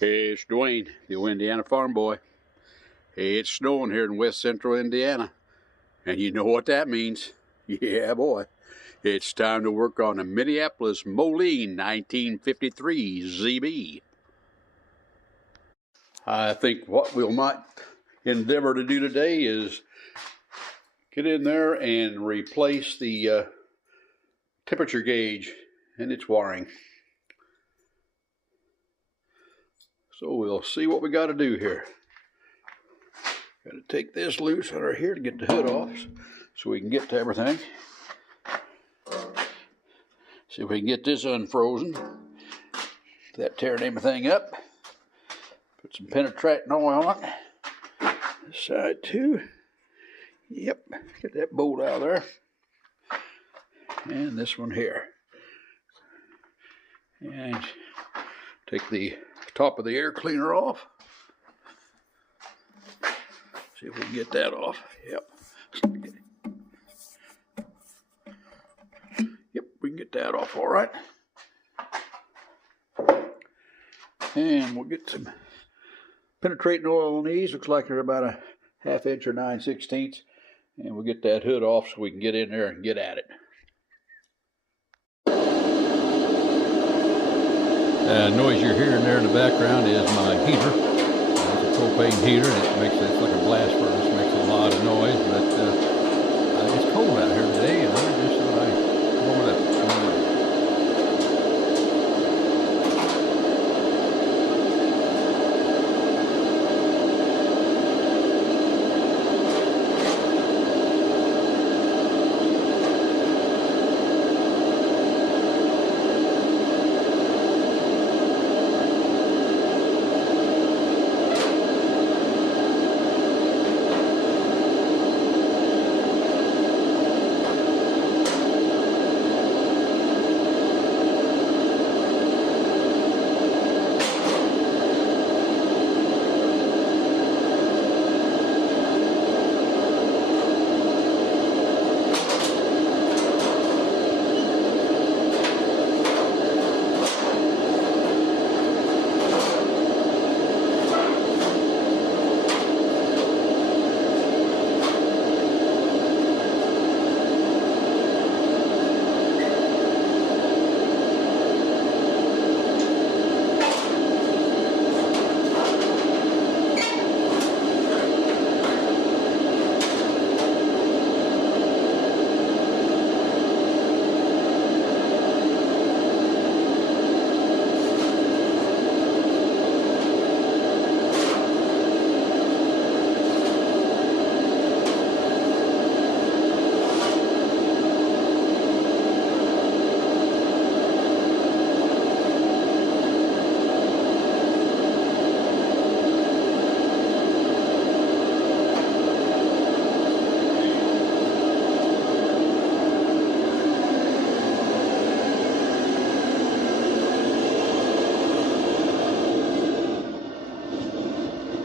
Hey, it's Dwayne, the old Indiana farm boy. Hey, it's snowing here in west central Indiana. And you know what that means. Yeah, boy. It's time to work on a Minneapolis Moline 1953 ZB. I think what we might endeavor to do today is get in there and replace the temperature gauge and its wiring. So we'll see what we got to do here. Got to take this loose under here to get the hood off so we can get to everything. See if we can get this unfrozen. That tearing everything up. Put some penetrating oil on it. This side too. Yep, get that bolt out of there. And this one here. And take the top of the air cleaner off. See if we can get that off. Yep. Yep, we can get that off all right. And we'll get some penetrating oil on these. Looks like they're about a 1/2 inch or 9/16. And we'll get that hood off so we can get in there and get at it. Noise you're hearing there in the background is my heater. It's a propane heater, and it's like a blast furnace. It makes a lot of noise, but it's cold out here today, and I just thought I'd warm it up.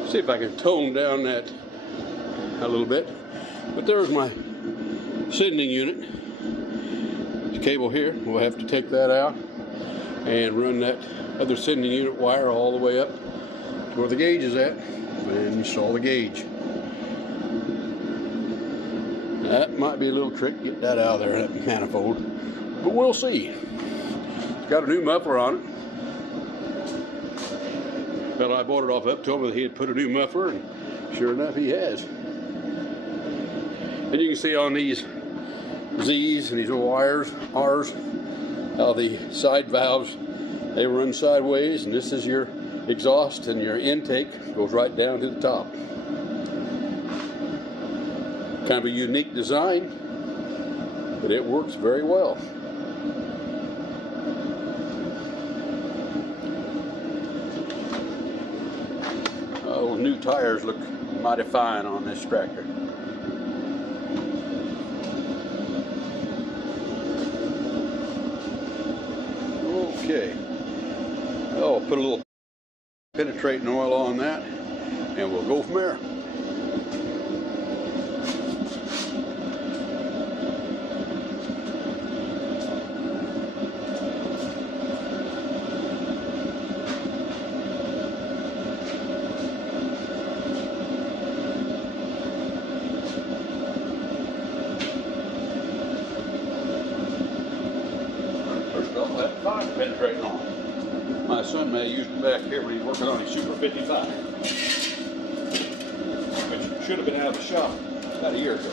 See if I can tone down that a little bit. But there's my sending unit. This cable here, we'll have to take that out and run that other sending unit wire all the way up to where the gauge is at and install the gauge. That might be a little trick, get that out of there, that manifold. But we'll see. It's got a new muffler on it. Well, I bought it off up, told me that he had put a new muffler, and sure enough, he has. And you can see on these Z's and these wires, R's, how the side valves, they run sideways, and this is your exhaust, and your intake goes right down to the top. Kind of a unique design, but it works very well. Those new tires look mighty fine on this tractor. Okay. I'll put a little penetrating oil on that, and we'll go from there. penetrating on. My son may have used it back here when he was working on his Super 55, which should have been out of the shop about a year ago.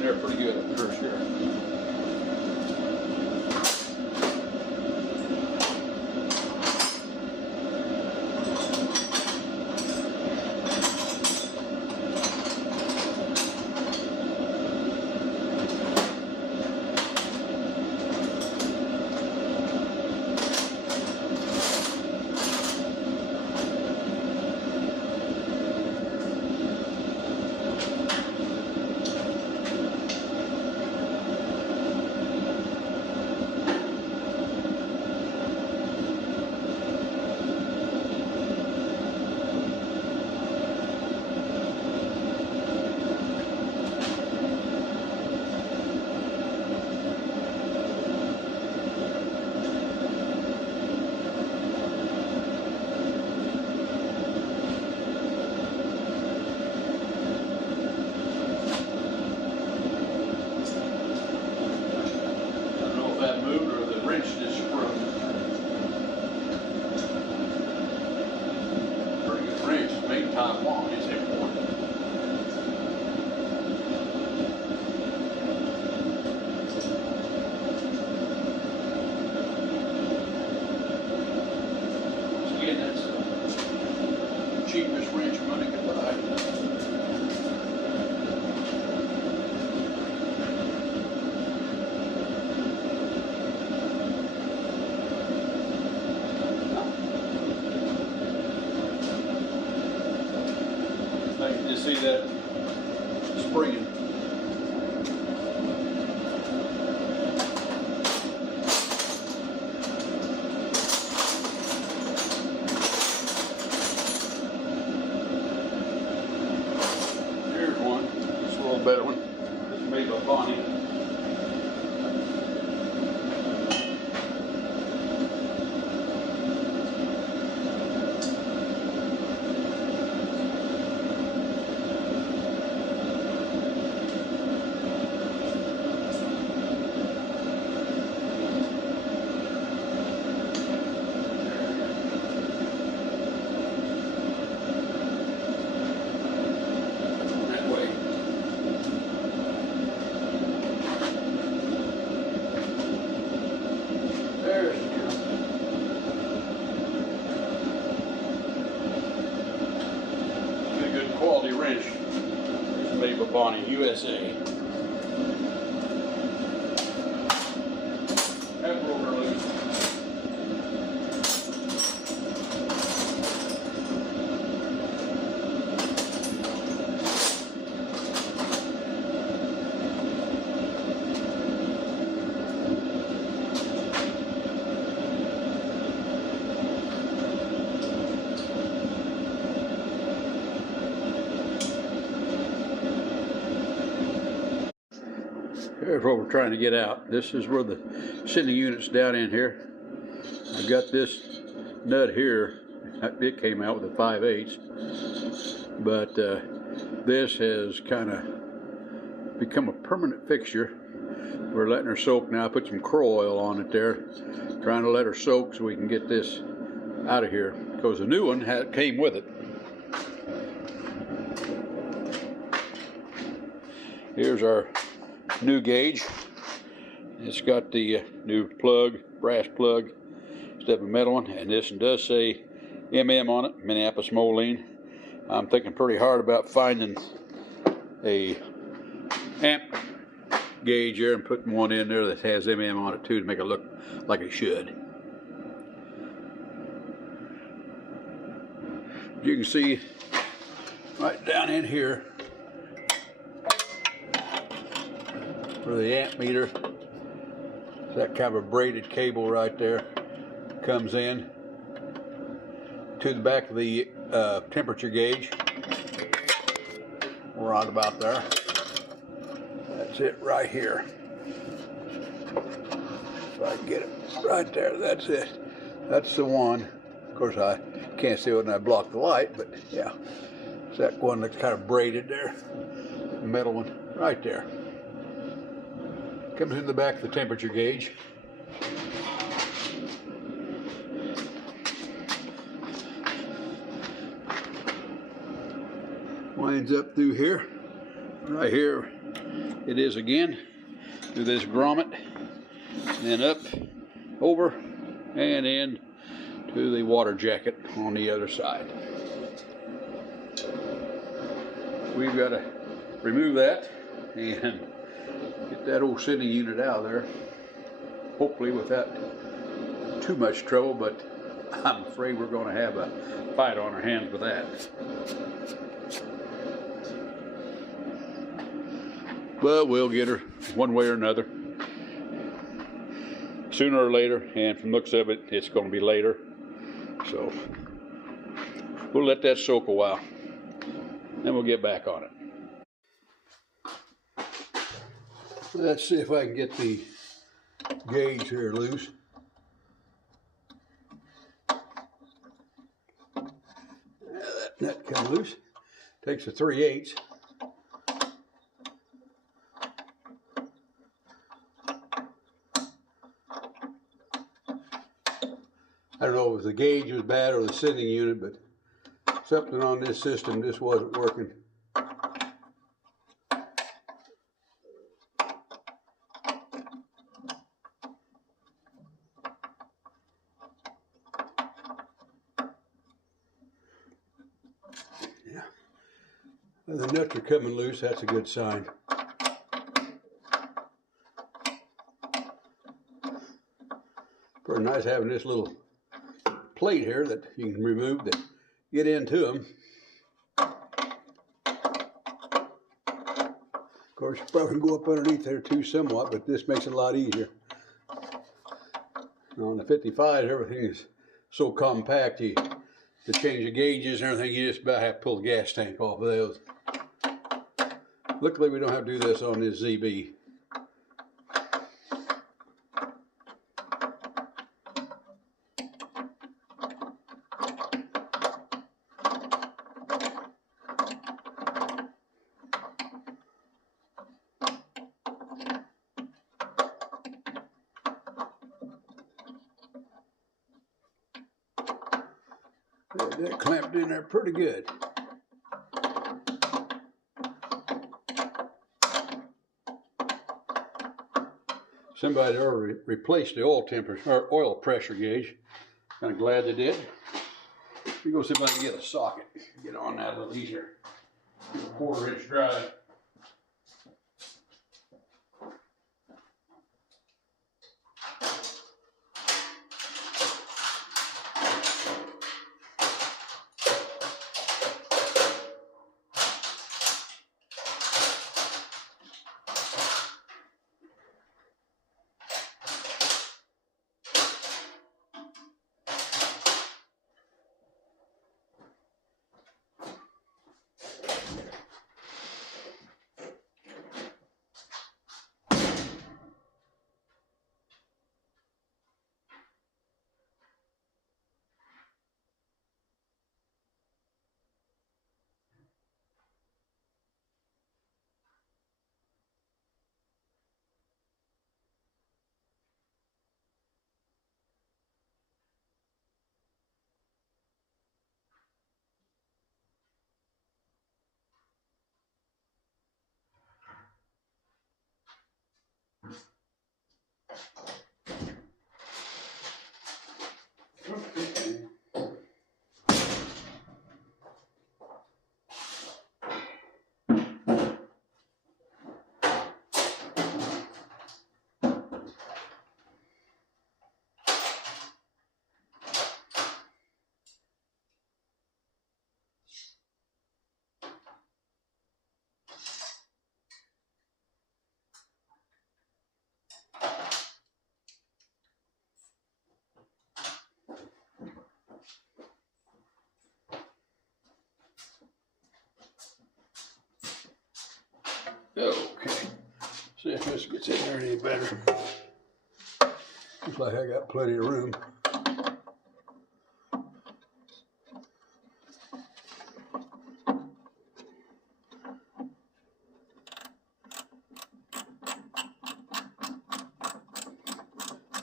They're pretty good, I'm for sure. Taiwan is important. So again, that's the cheapest wrench money could buy. You see that springing. Here's one. It's a little better one. This is made by Bonnie. Quality wrench. It's made by Bonnie, USA. That roller loose. Here's what we're trying to get out. This is where the sending unit's down in here. I've got this nut here. It came out with a 5/8, but this has kind of become a permanent fixture. We're letting her soak now. I put some crow oil on it there, trying to let her soak so we can get this out of here, because the new one came with it. Here's our new gauge. It's got the new plug, brass plug, instead of a metal one, and this one does say MM on it, Minneapolis Moline. I'm thinking pretty hard about finding a amp gauge there and putting one in there that has MM on it too, to make it look like it should. You can see right down in here for the amp meter, that kind of a braided cable right there comes in to the back of the temperature gauge, right about there. That's it right here. If I can get it right there, that's it. That's the one. Of course, I can't see it when I block the light, but yeah, it's that one that's kind of braided there. The metal one right there. Comes in the back of the temperature gauge. Winds up through here. Right here it is again, through this grommet, then up, over, and in to the water jacket on the other side. We've got to remove that and get that old sending unit out of there, hopefully without too much trouble, but I'm afraid we're going to have a fight on our hands with that. But we'll get her one way or another, sooner or later, and from the looks of it, it's going to be later. So we'll let that soak a while, then we'll get back on it. Let's see if I can get the gauge here loose. That nut comes loose. Takes a 3/8. I don't know if it was the gauge was bad or the sending unit, but something on this system just wasn't working. Yeah. Well, the nuts are coming loose. That's a good sign. Pretty nice having this little plate here that you can remove to get into them. Of course, you probably can go up underneath there too somewhat, but this makes it a lot easier. Now on the 55, everything is so compact, to change the gauges and everything, you just about have to pull the gas tank off of those. Luckily, we don't have to do this on this ZB. That clamped in there pretty good. Somebody already replaced the oil temperature or oil pressure gauge. Kind of glad they did. Let me go see if I can get a socket. Get on that a little easier. 1/4 inch drive. Okay. See if this gets in there any better. Looks like I got plenty of room.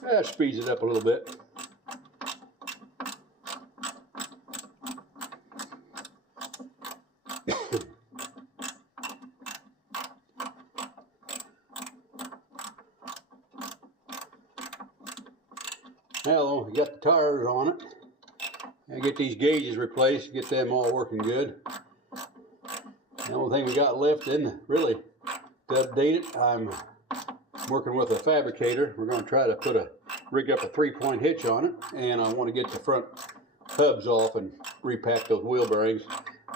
That speeds it up a little bit. Now we got the tires on it. I get these gauges replaced, get them all working good. The only thing we got left really to update it, I'm working with a fabricator. We're going to try to rig up a 3-point hitch on it, and I want to get the front hubs off and repack those wheel bearings.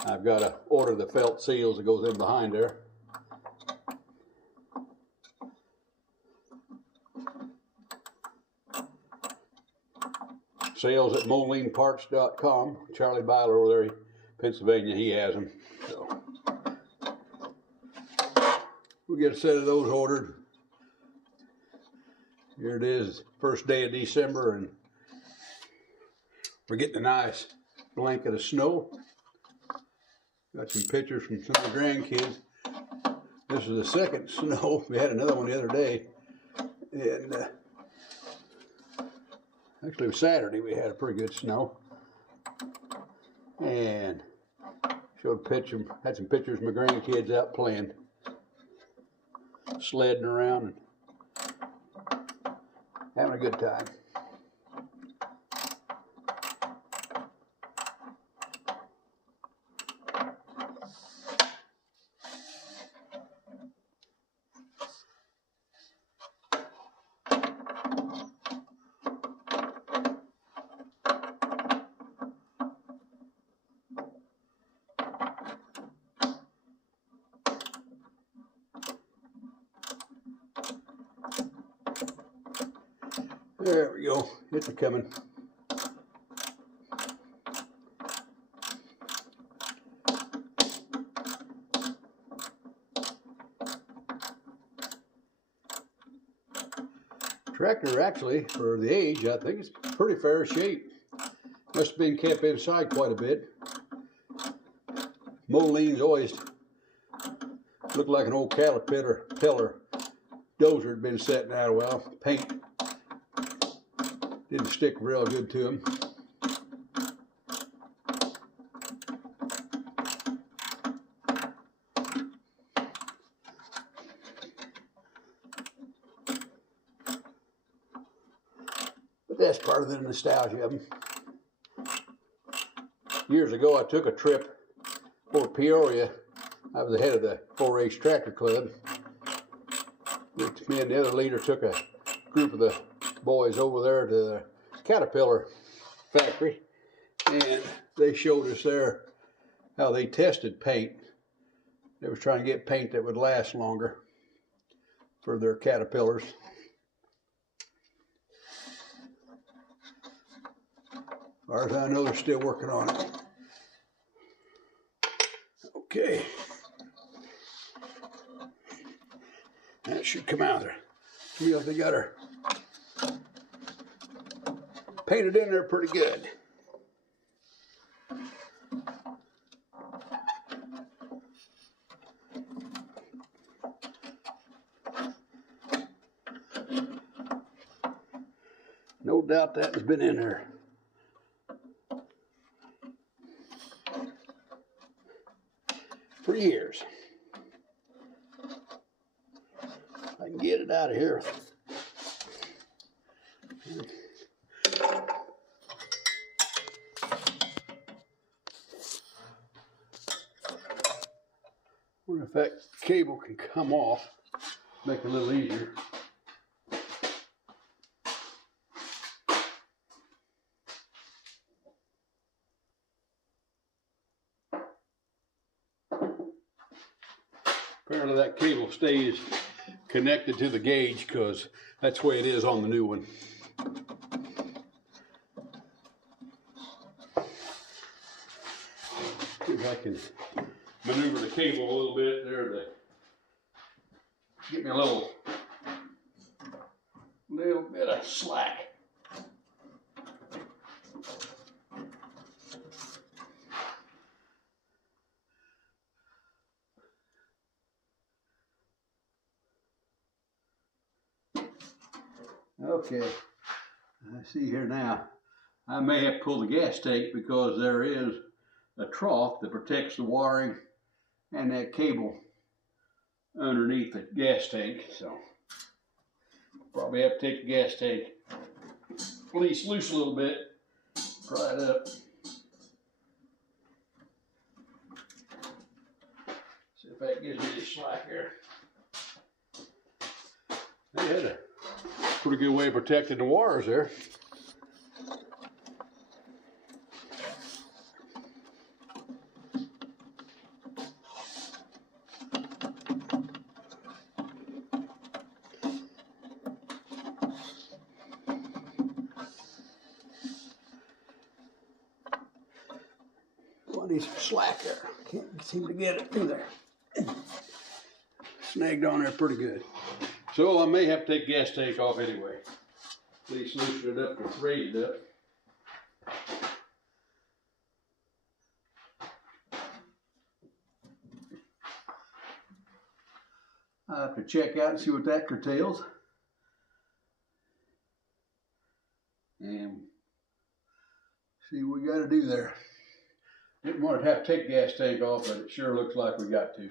I've got to order the felt seals that goes in behind there. Sales at MolineParts.com. Charlie Byler over there in Pennsylvania, he has them. So we'll get a set of those ordered. Here it is, first day of December, and we're getting a nice blanket of snow. Got some pictures from some of the grandkids. This is the second snow. We had another one the other day, and actually, it was Saturday we had a pretty good snow. And showed a picture, had some pictures of my grandkids out playing, sledding around, and having a good time. There we go, it's coming. Tractor, actually, for the age, I think it's pretty fair shape. Must have been kept inside quite a bit. Moline's always looked like an old caterpillar dozer had been sitting out a while. Paint didn't stick real good to them. But that's part of the nostalgia of them. Years ago, I took a trip for Peoria. I was the head of the 4-H tractor club. Me and the other leader took a group of the boys over there to the Caterpillar factory, and they showed us there how they tested paint. They was trying to get paint that would last longer for their Caterpillars. As far as I know, they're still working on it. Okay. That should come out there. See if they got her painted in there pretty good. No doubt that has been in there. For years. I can get it out of here. Wonder if that cable can come off, make it a little easier. Apparently that cable stays connected to the gauge because that's the way it is on the new one. See if I can maneuver the cable a little bit. There, the Give me a little bit of slack. Okay, I see here now, I may have to pull the gas tank because there is a trough that protects the wiring and that cable underneath the gas tank, so probably have to take the gas tank at least loose a little bit, pry it up. See if that gives me any slack here. They had a pretty good way of protecting the wires there. Needs some slack there. Can't seem to get it in there. Snagged on there pretty good. So I may have to take the gas tank off anyway. At least loosen it up and raise it up. I have to check out and see what that curtails. And see what we got to do there. Didn't want to have to take the gas tank off, but it sure looks like we got to.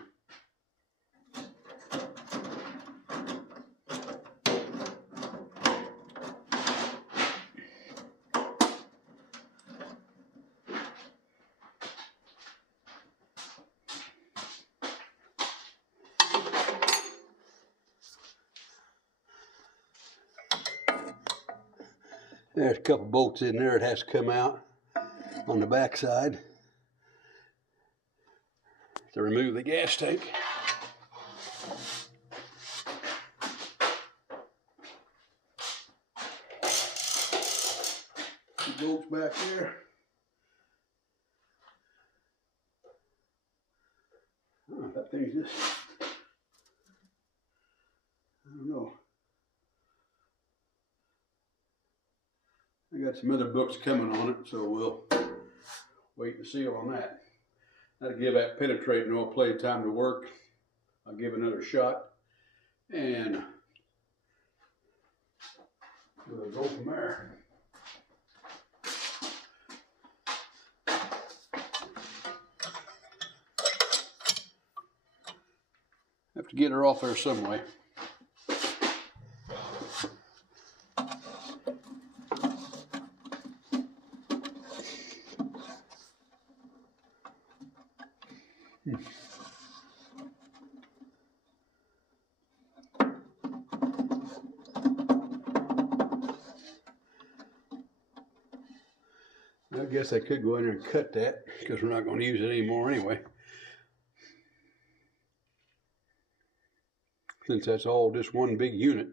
There's a couple bolts in there. It has to come out on the back side to remove the gas tank. Two bolts back there. Oh, that thing's just, I don't know. I got some other books coming on it, so we'll wait and see on that. That'll give that penetrating oil plate time to work. I'll give it another shot, and we'll go from there. Have to get her off there some way. I guess I could go in there and cut that because we're not going to use it anymore anyway. Since that's all just one big unit.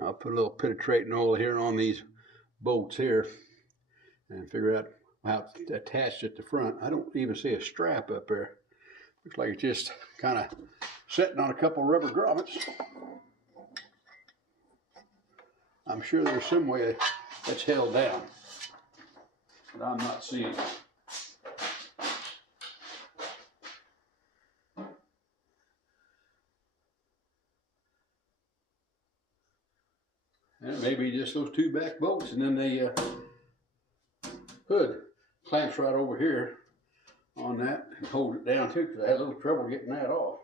I'll put a little penetrating oil here on these bolts here and figure out how it's attached at the front. I don't even see a strap up there. Looks like it's just kind of sitting on a couple rubber grommets. I'm sure there's some way that's held down, but I'm not seeing it. And it may be just those two back bolts, and then the hood clamps right over here on that and hold it down too, because I had a little trouble getting that off.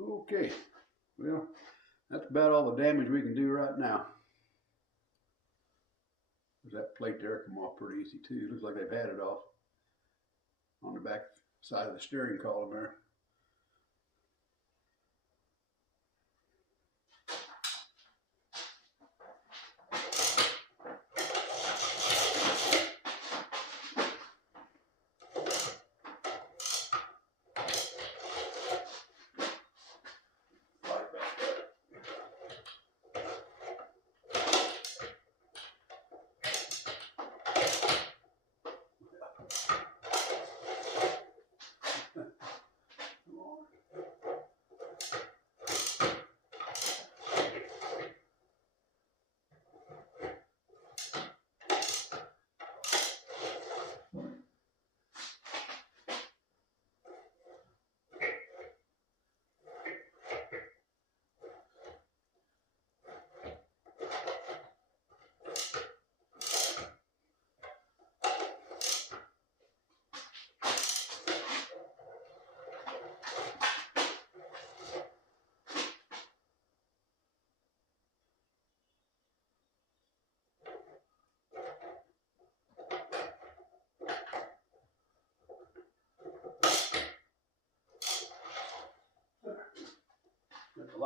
Okay, well, that's about all the damage we can do right now. That plate there come off pretty easy too. Looks like they've had it off on the back side of the steering column there.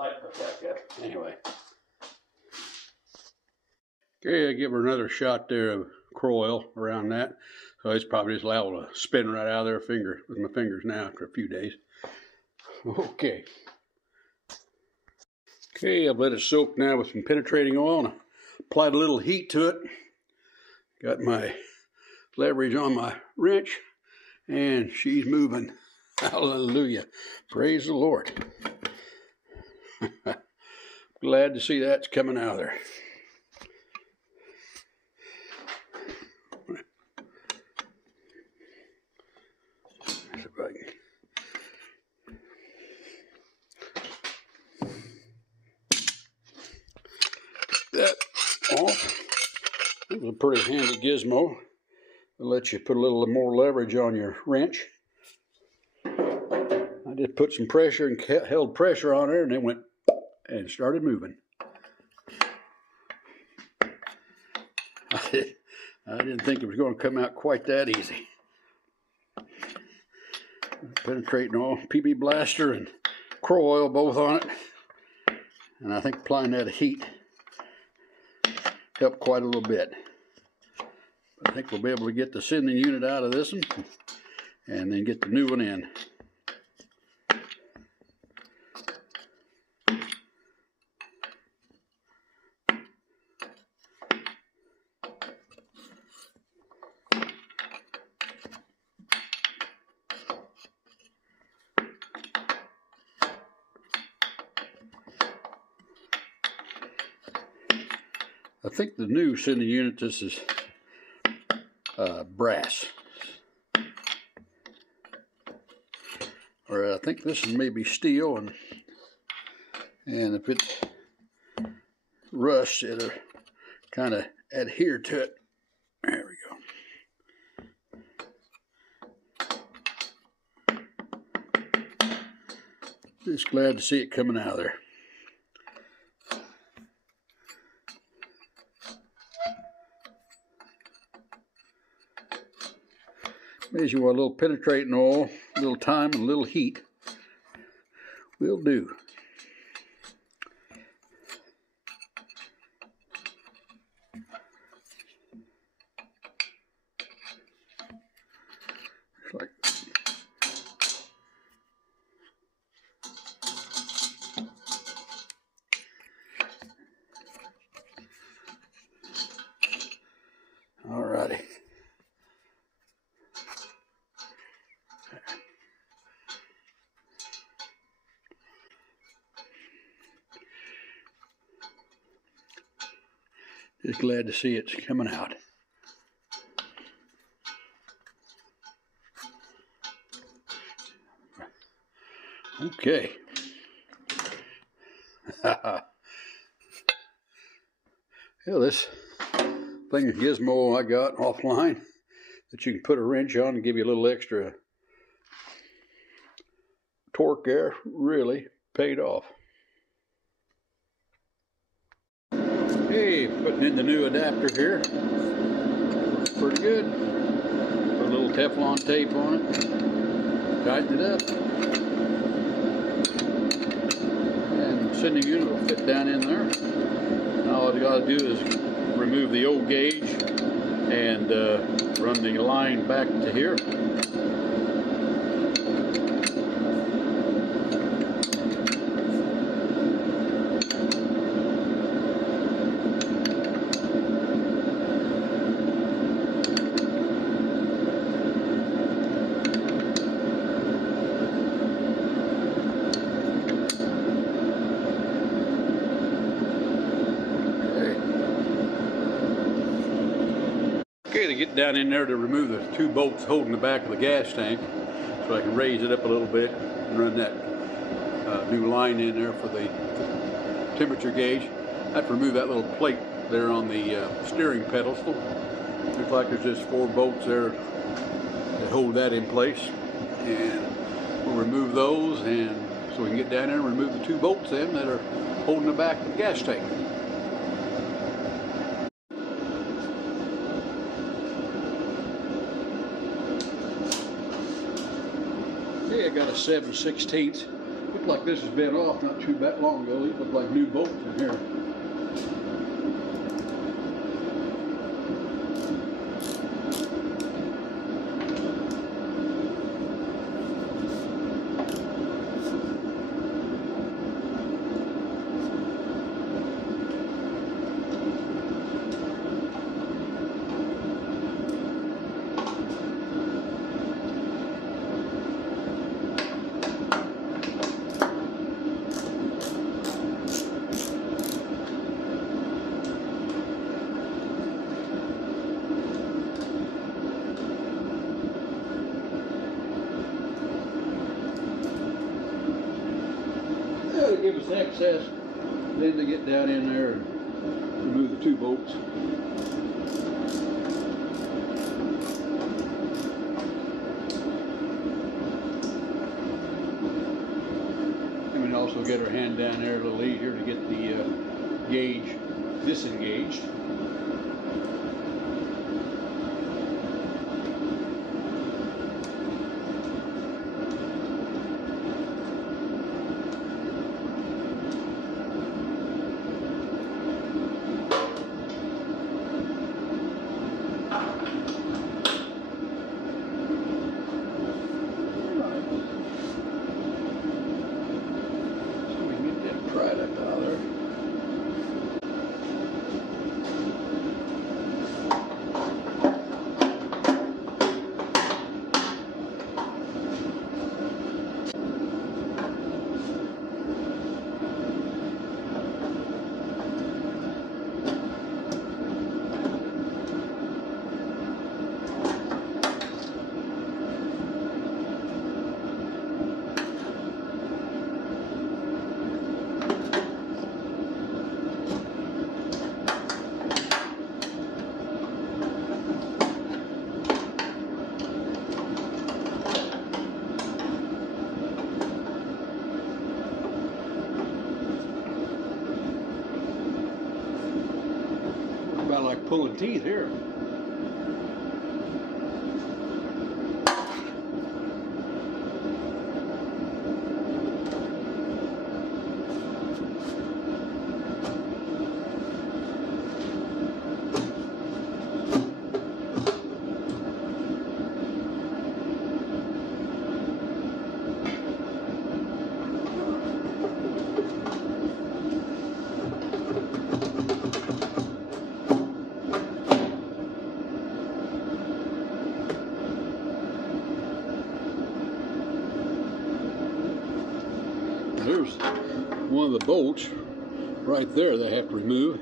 light back up. Anyway. Okay, I give her another shot there of crow oil around that. So it's probably just liable to spin right out of there with my fingers now after a few days. Okay. Okay, I've let it soak now with some penetrating oil and I applied a little heat to it. Got my leverage on my wrench and she's moving. Hallelujah. Praise the Lord. Glad to see that's coming out of there. See if I can. That off. This is a pretty handy gizmo. It'll let you put a little more leverage on your wrench. I just put some pressure and held pressure on her and it went and started moving. I didn't think it was going to come out quite that easy. Penetrating oil, PB blaster and crow oil both on it. And I think applying that heat helped quite a little bit. I think we'll be able to get the sending unit out of this one and then get the new one in. I think the new sending unit, this is brass. Or I think this is maybe steel, and if it's rust, it'll kind of adhere to it. There we go. Just glad to see it coming out of there. As you want a little penetrating oil, a little time, and a little heat, will do. Just like alrighty. Just glad to see it's coming out. Okay. Yeah, this thing of gizmo I got offline that you can put a wrench on and give you a little extra torque there really paid off. Okay, putting in the new adapter here. Looks pretty good. Put a little Teflon tape on it. Tighten it up. And the sending unit will fit down in there. Now all I got to do is remove the old gauge and run the line back to here. Okay, to get down in there to remove the two bolts holding the back of the gas tank so I can raise it up a little bit and run that new line in there for the temperature gauge. I have to remove that little plate there on the steering pedestal. Looks like there's just 4 bolts there that hold that in place, and we'll remove those, and so we can get down there and remove the 2 bolts in that are holding the back of the gas tank. Okay, I got a 7/16, which Looked like this has been off not too bad long ago. These look like new bolts in here. To give us access then to get down in there and remove the two bolts. And we can also get our hand down there a little easier to get the gauge disengaged. About like pulling teeth here. There's one of the bolts right there they have to remove.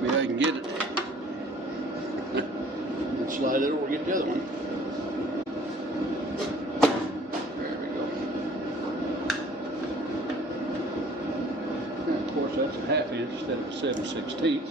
Maybe I can get it and slide it over and get the other one. There we go. And of course that's a 1/2 inch instead of a 7/16.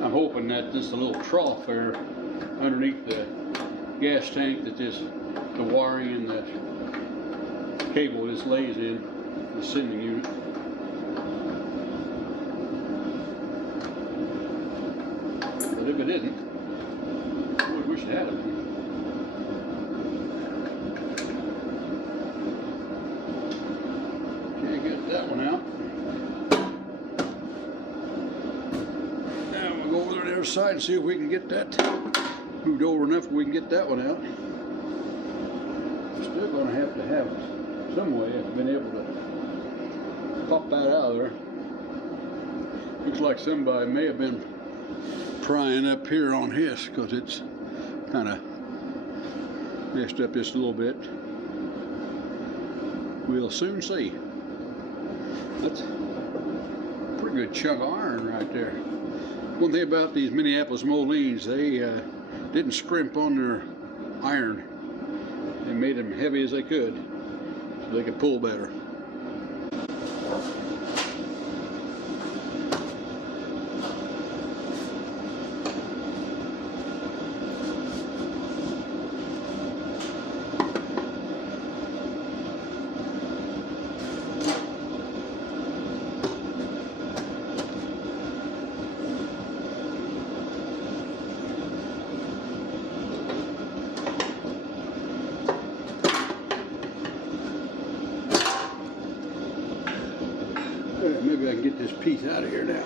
I'm hoping that just a little trough there underneath the gas tank that the wiring and the cable just lays in the sending unit. But if it isn't, I would wish it had been. Okay, get that one out. Go over to the other side and see if we can get that moved over enough we can get that one out. Still going to have some way of being able to pop that out of there. Looks like somebody may have been prying up here on his because it's kind of messed up just a little bit. We'll soon see. That's a pretty good chunk of iron right there. One thing about these Minneapolis Molines, they didn't scrimp on their iron. They made them heavy as they could so they could pull better. Yeah, maybe I can get this piece out of here now.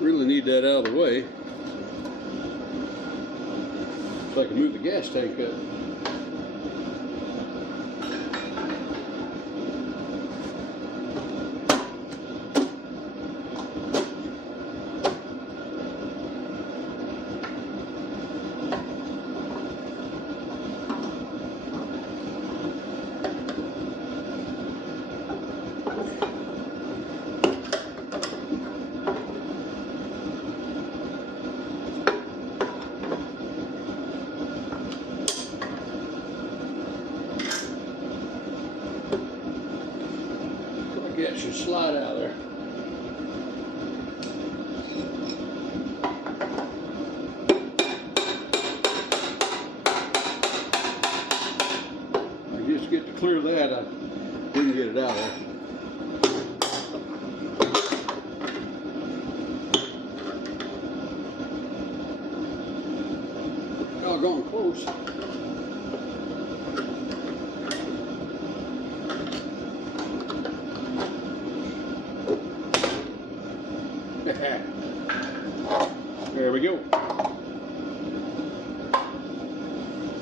Really need that out of the way so I can move the gas tank up. It should slide out of there. I just get to clear that, I didn't get it out of there. Doggone close. There we go.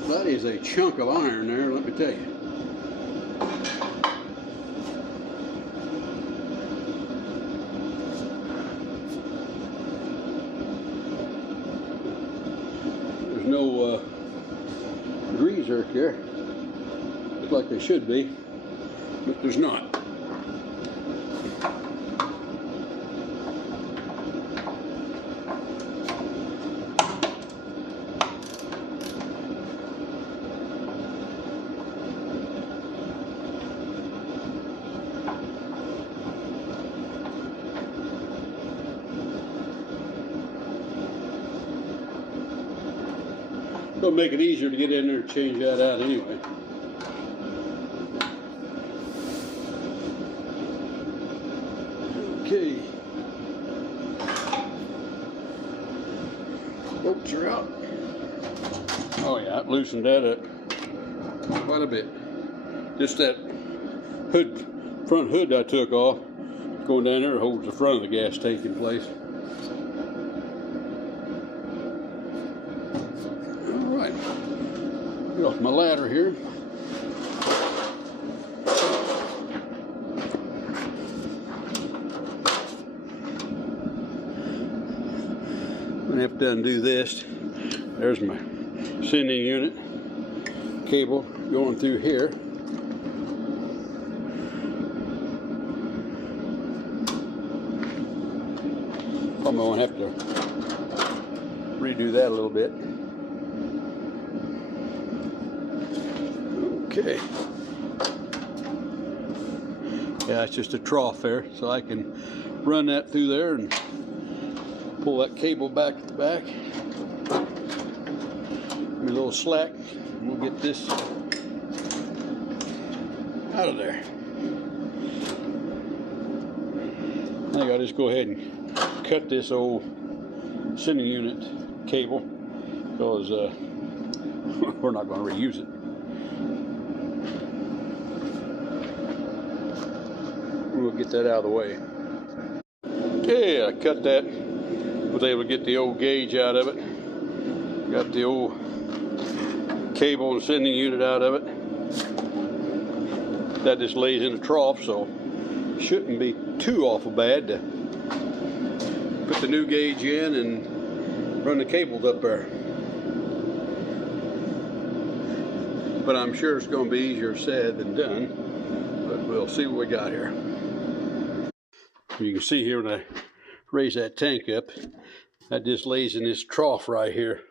That is a chunk of iron there, let me tell you. There's no grease arc there. Looks like they should be, but there's not. It'll make it easier to get in there and change that out anyway. Okay. Bolts are out. Oh yeah, it loosened that up quite a bit. Just that hood, front hood I took off, going down there holds the front of the gas tank in place. Get off my ladder here. I'm gonna have to undo this. There's my sending unit cable going through here. Probably gonna have to redo that a little bit. Okay. Yeah, it's just a trough there, so I can run that through there and pull that cable back at the back. Give me a little slack, and we'll get this out of there. I think I'll just go ahead and cut this old sending unit cable because we're not going to reuse it. We'll get that out of the way. Okay, I cut that. Was able to get the old gauge out of it. Got the old cable and sending unit out of it. That just lays in a trough, so shouldn't be too awful bad to put the new gauge in and run the cables up there. But I'm sure it's going to be easier said than done. But we'll see what we got here. You can see here when I raise that tank up, that just lays in this trough right here.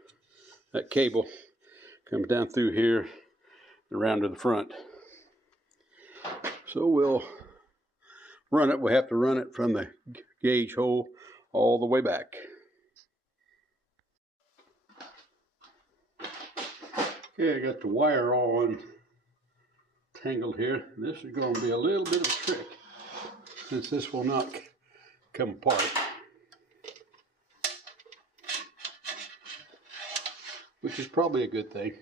That cable comes down through here around to the front. So we'll run it. We have to run it from the gauge hole all the way back. Okay, I got the wire all tangled here. This is going to be a little bit of a trick, since this will not come apart, which is probably a good thing.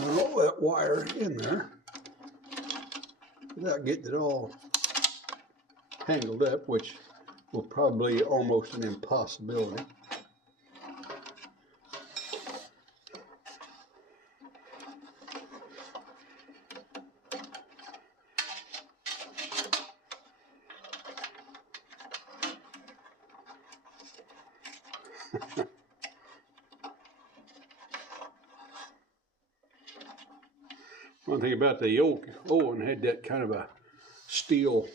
All that wire in there without getting it all tangled up, which will probably be almost an impossibility. One thing about the old one had that kind of a steel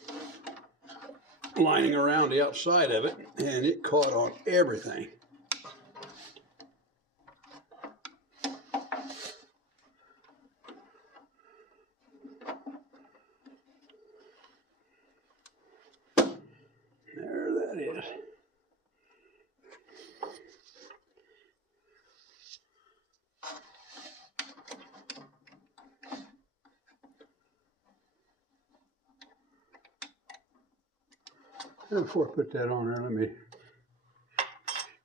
lining around the outside of it, and it caught on everything. There that is. And before I put that on there, let me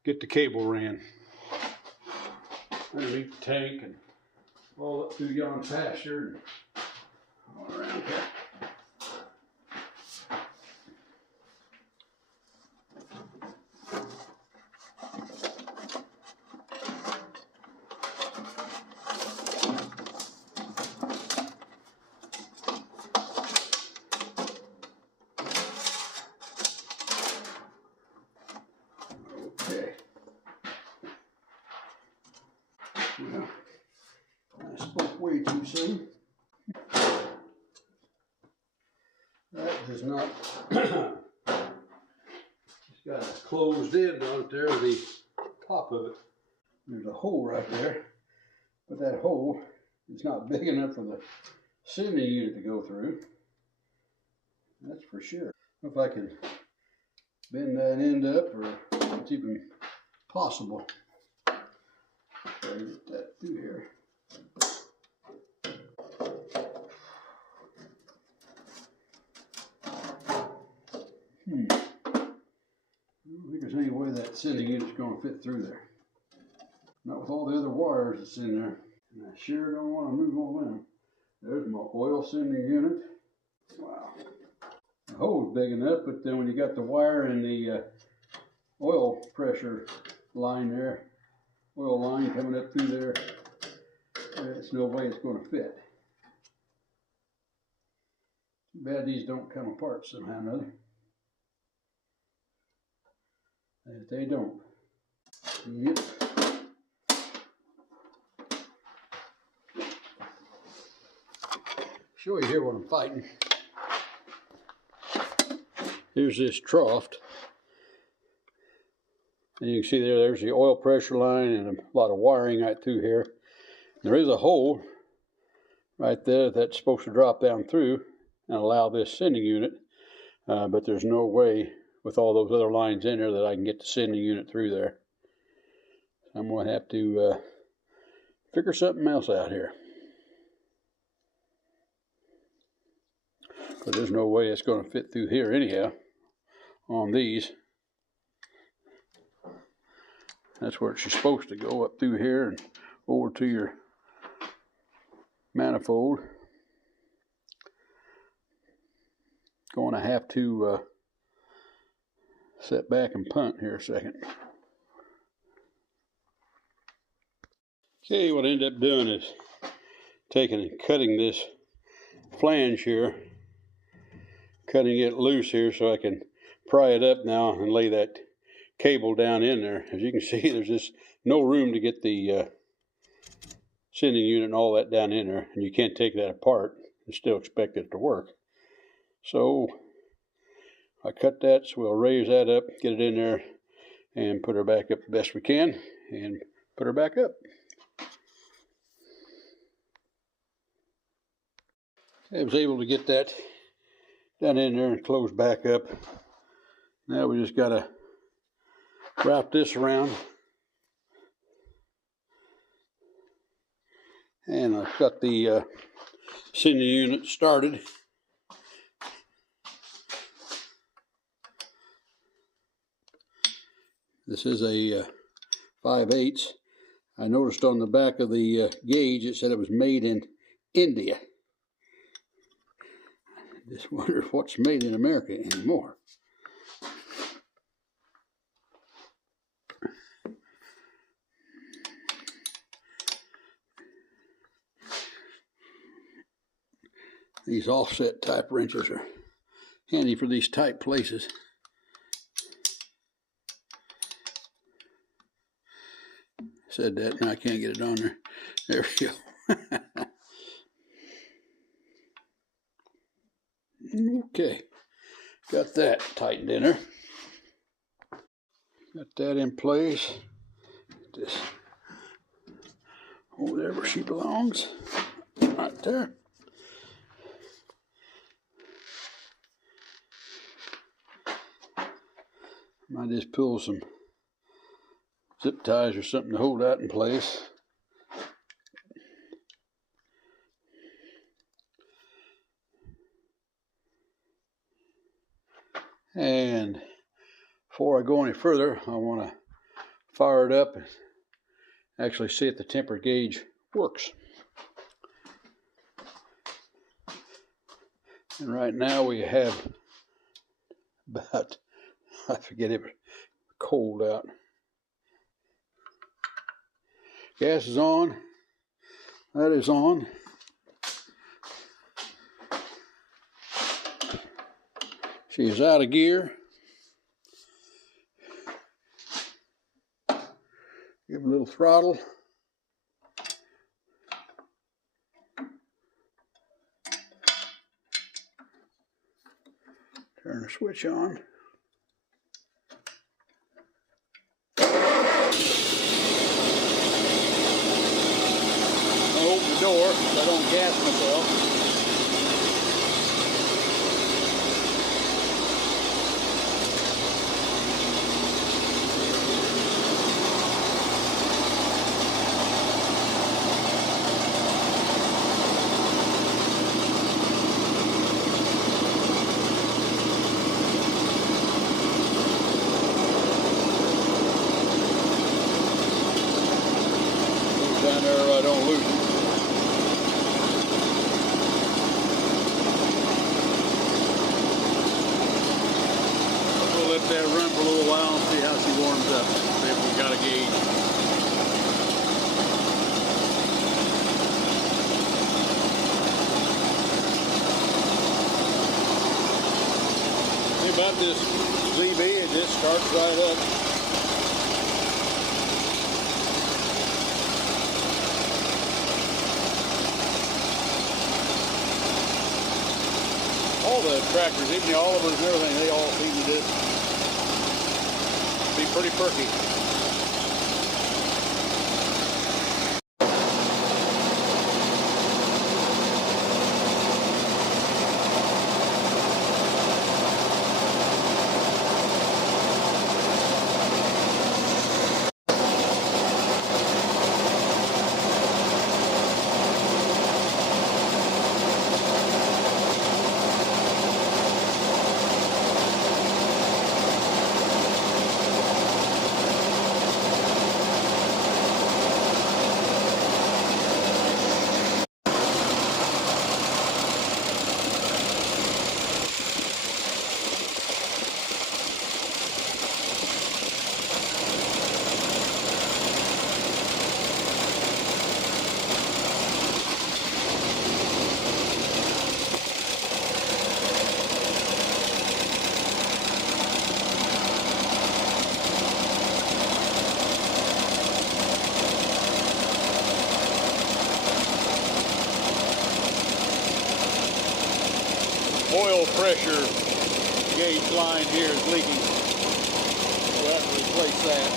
get the cable ran underneath the tank and all up through yon pasture and all around here. Okay. Well, I spoke way too soon. That does not, it's got a closed end on it there, the top of it. There's a hole right there, but that hole is not big enough for the sending unit to go through. That's for sure. If I can bend that end up, or it's even possible. Try to get that through here. I don't think there's any way that sending unit's going to fit through there. Not with all the other wires that's in there. And I sure don't want to move all them. There's my oil sending unit. Wow. The hole's big enough, but then when you got the wire and the oil pressure line there, oil line coming up through there, there's no way it's going to fit. Too bad these don't come apart somehow or another. If they don't. Yep. Show you here what I'm fighting. Here's this trough. And you can see there's the oil pressure line and a lot of wiring right through here. There is a hole right there that's supposed to drop down through and allow this sending unit, but there's no way with all those other lines in there that I can get the sending unit through there. I'm going to have to figure something else out here. Because there's no way it's going to fit through here anyhow on these. That's where it's supposed to go, up through here and over to your manifold. Going to have to set back and punt here a second. Okay, what I ended up doing is taking and cutting this flange here, cutting it loose here so I can pry it up now and lay that cable down in there. As you can see, there's just no room to get the sending unit and all that down in there, and you can't take that apart and still expect it to work. So I cut that, so we'll raise that up, get it in there, and put her back up the best we can, and put her back up. I was able to get that down in there and close back up. Now we just got to wrap this around. And I've got the sending unit started. This is a 5/8. I noticed on the back of the gauge it said it was made in India. Just wonder what's made in America anymore. These offset type wrenches are handy for these tight places. Said that, and I can't get it on there. There we go. Okay, got that tightened in there. Got that in place. Just hold there where she belongs. Right there. Might just pull some zip ties or something to hold that in place. And before I go any further, I want to fire it up and actually see if the temper gauge works. And right now we have about, I forget, it was cold out. Gas is on. That is on. She is out of gear. Give a little throttle. Turn the switch on. I'll open the door so I don't gas myself. Down there, I don't lose it. We'll let that run for a little while and see how she warms up. See if we've got a gauge. See about this ZB, it just starts right up. All the tractors, even the Olivers and everything, they all seem to just be pretty perky. pressure gauge line here is leaking. We'll have to replace that.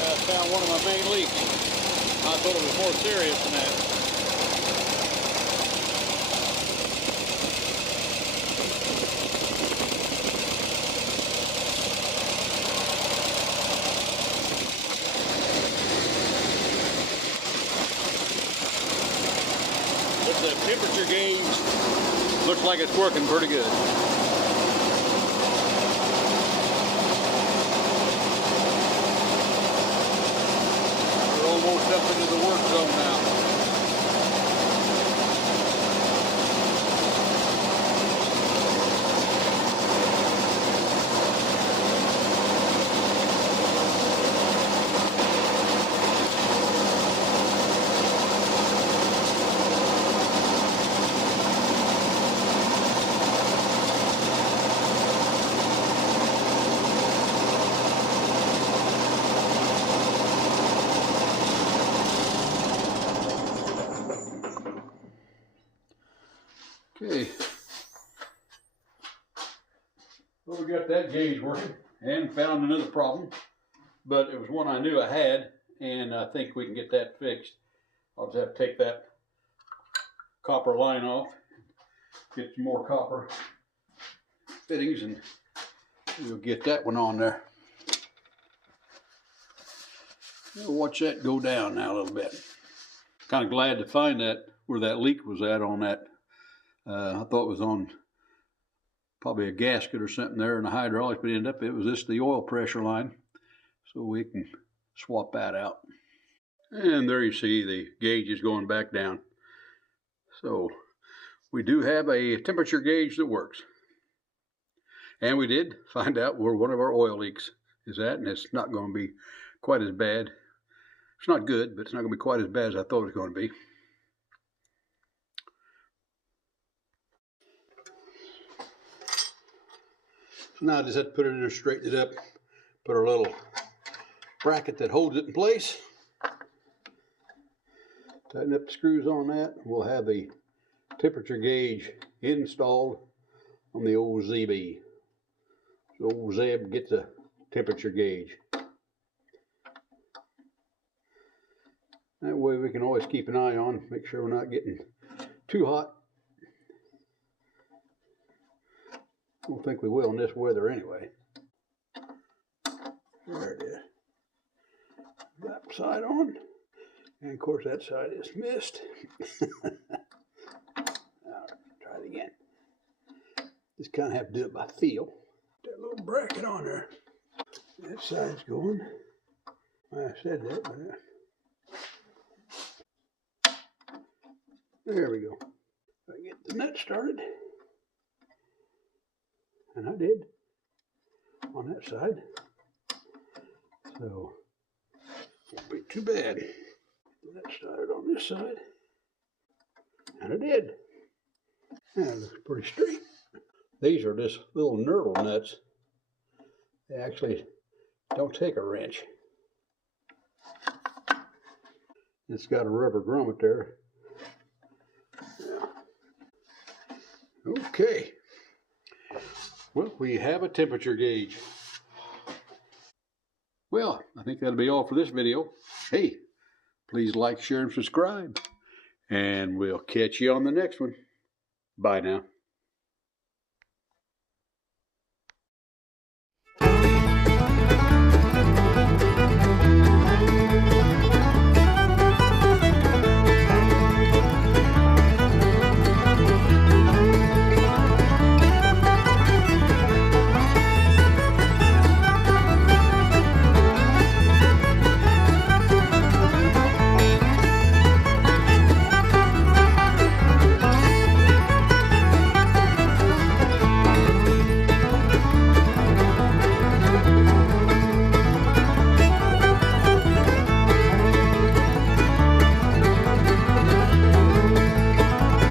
I found one of my main leaks. I thought it was more serious than that. The temperature gauge looks like it's working pretty good. We're almost up into the work zone now. Okay, well, we got that gauge working and found another problem, but it was one I knew I had, and I think we can get that fixed. I'll just have to take that copper line off, get some more copper fittings, and we'll get that one on there. We'll watch that go down now a little bit. Kind of glad to find that where that leak was at on that. I thought it was on probably a gasket or something there in the hydraulics, but it was just the oil pressure line. So we can swap that out. And there you see the gauge is going back down. So we do have a temperature gauge that works. And we did find out where one of our oil leaks is at, and it's not going to be quite as bad. It's not good, but it's not going to be quite as bad as I thought it was going to be. Now I just have to put it in there, straighten it up, put our little bracket that holds it in place, tighten up the screws on that. We'll have the temperature gauge installed on the old ZB. The old Zeb gets a temperature gauge. That way we can always keep an eye on, make sure we're not getting too hot. I don't think we will in this weather anyway. There it is. That side on. And of course that side is missed. Alright, try it again. Just kind of have to do it by feel. That little bracket on there. That side's going. I said that, but there we go. I get the nut started. And I did on that side, so won't be too bad. That started on this side, and I did. And it looks pretty straight. These are just little nurdle nuts. They actually don't take a wrench. It's got a rubber grommet there. Yeah. Okay. Well, we have a temperature gauge. Well, I think that'll be all for this video. Hey, please like, share, and subscribe. And we'll catch you on the next one. Bye now.